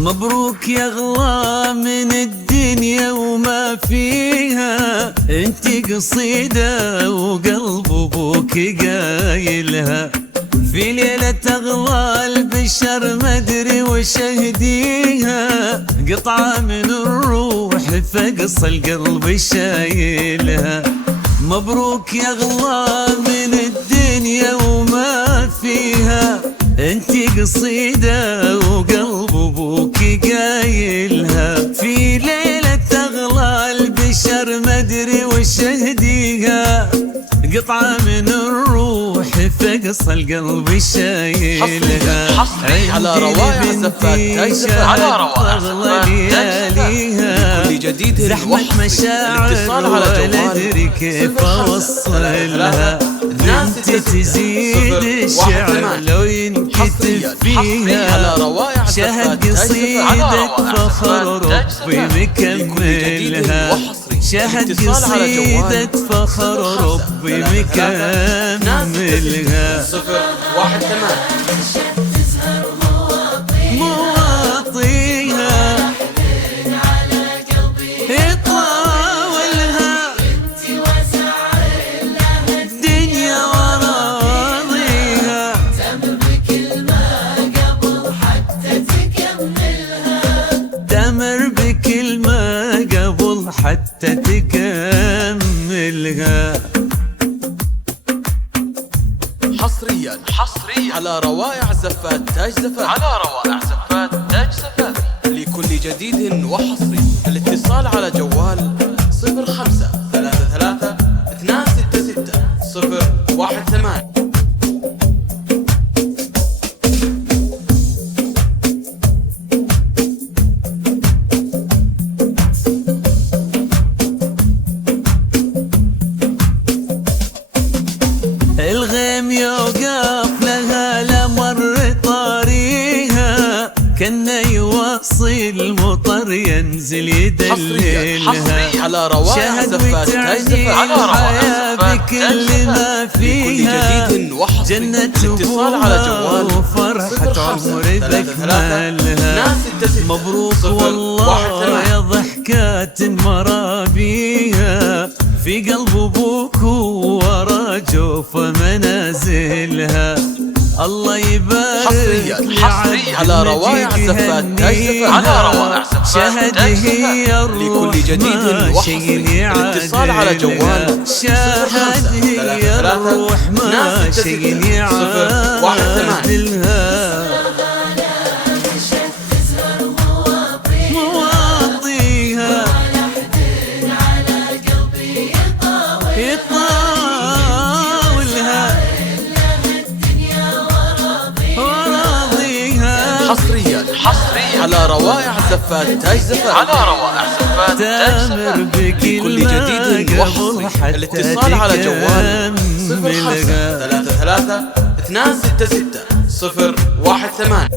مبروك يا غلا من الدنيا وما فيها، انت قصيدة وقلب ابوك قايلها. في ليلة اغلى البشر مدري وش اهديها، قطعة من الروح فقص القلب شايلها. مبروك يا غلا من الدنيا وما فيها، انت قصيدة وقلب ابوك قايلها. في ليلة اغلى البشر مدري وش اهديها، قطعة من الروح فقص القلب شايلها. حصري على روايع زفات على روايع لياليها، لكل جديد زحمة مشاعر ولا ادري كيف اوصلها. انت تزيد الشعر لو ينكتب فيها، شهد قصيدة فخر ربي مكملها. شهد قصيدة فخر ربي مكملها. 018 مواطيها يطاولها الدنيا وراضيها، تمر بكل ما قبل حتى تكملها. تمر بكل ما قبل حتى تكملها. حصريا على روايع زفات تاج زفات لكل جديد وحصري. الاتصال على جوال 0533 266 018. الغيم يوقف لها لمر طاريها، كنا يوصي المطر ينزل يدللها. حصري على روايع زفات الحياة بكل ما فيها، جنة وفرحة عمر بكملها. مبروك والله يا ضحكات مرابيها، في قلب ابوك ورا جوف منازلها. الله يبارك حصري على روايع زفات شهد هي الروح لكل جديد وحصري. الاتصال على جوال شهد هي الروح ما شيء يعادلها. مواضيها يطاولها وراضيها. حصريا على روايع زفات تاج تامر لكل جديد وحصري. الاتصال على جوال 0533 266 018.